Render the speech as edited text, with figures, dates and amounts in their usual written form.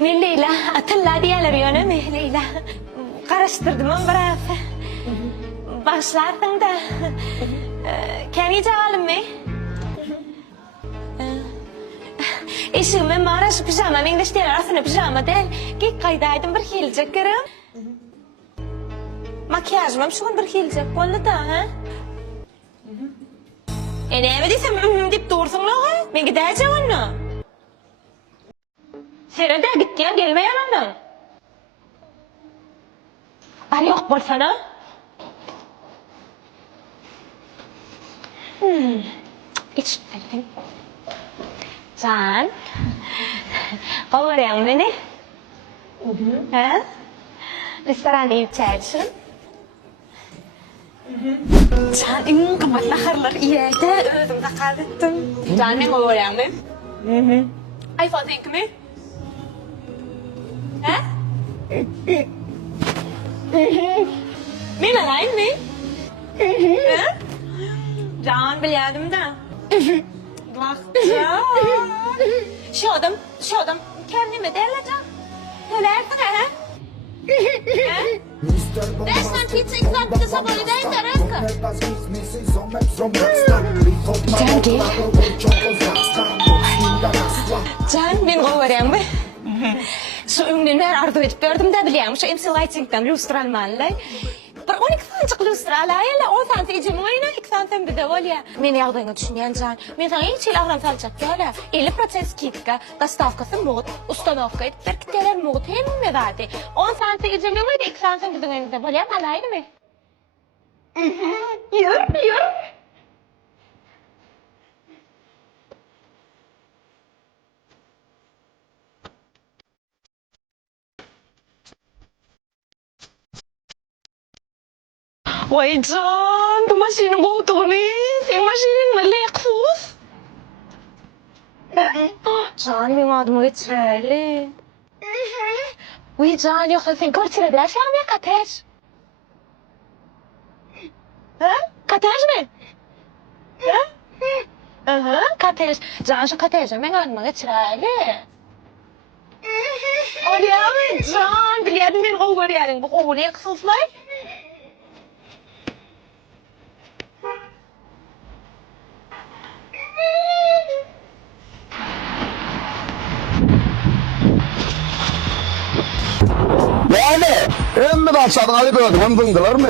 Men Leyla, atilla diýerler ýöne Leyla. Garaşdyrdım biraz. Başlardın da. Keni jagalmy? Eşim men maraş pijama, men de işler arasına pijama del. Gek qaydaýdym bir hiljek görüm. Makyajım şuň bir hiljek boldy da, ha? Näme diýsem, dip dursuňlar, ha? Men gidäjem onu. Sen de gitken gelmeýän ondan. Bar ýok bolsana. Geç. Can. Gawaryň meni? Ha? Restoranda ýetişýärsin. Can, iň gymmatly harlar ýerde özümde galypdym. Can, men gawaryňmy? iPhone seňkimi? Ha? Men alaýmy? Ha? Can, bilýärdim da. Bak, Can. Şu adam kendime derleyeceğim. Nelersin ha? Dersen pizza ikram sabahleyin de ranka. Can gel. Can, ben gawaryňmy? Şu üňden her arzu edip berdim de bilýärm. Şu MC Lighting'dan lustralmanly. Bir 12 sancık lustralayla 10 santim icimoyna 2 santim bir de bolýa. Men ýagdaýyňy düşünýän Can. Men sana hiç ahram salçak ýa-la. 50% skidka, dostavkasy mut, ustanovka edip berkiteler mut hemme zady. 10 santim icimoyna 2 santim bir de bolýa, malaýdymy? Ýür. Vay Can, bu maşinin koltuğunu, sen maşinin mi Lexus? Can, benim adıma geçireli. Vay Can, yoksa sen kırçıra dersen mi kateş? Ha? Kateş mi? Ha? Kateş. Can, şu kateşi benim adıma geçireli. Olyami Can, biliyordum ben gawaryň, bu gawaryň Lexuslar. Yani emmi başladın Ali Bey'e hımdındılar mı?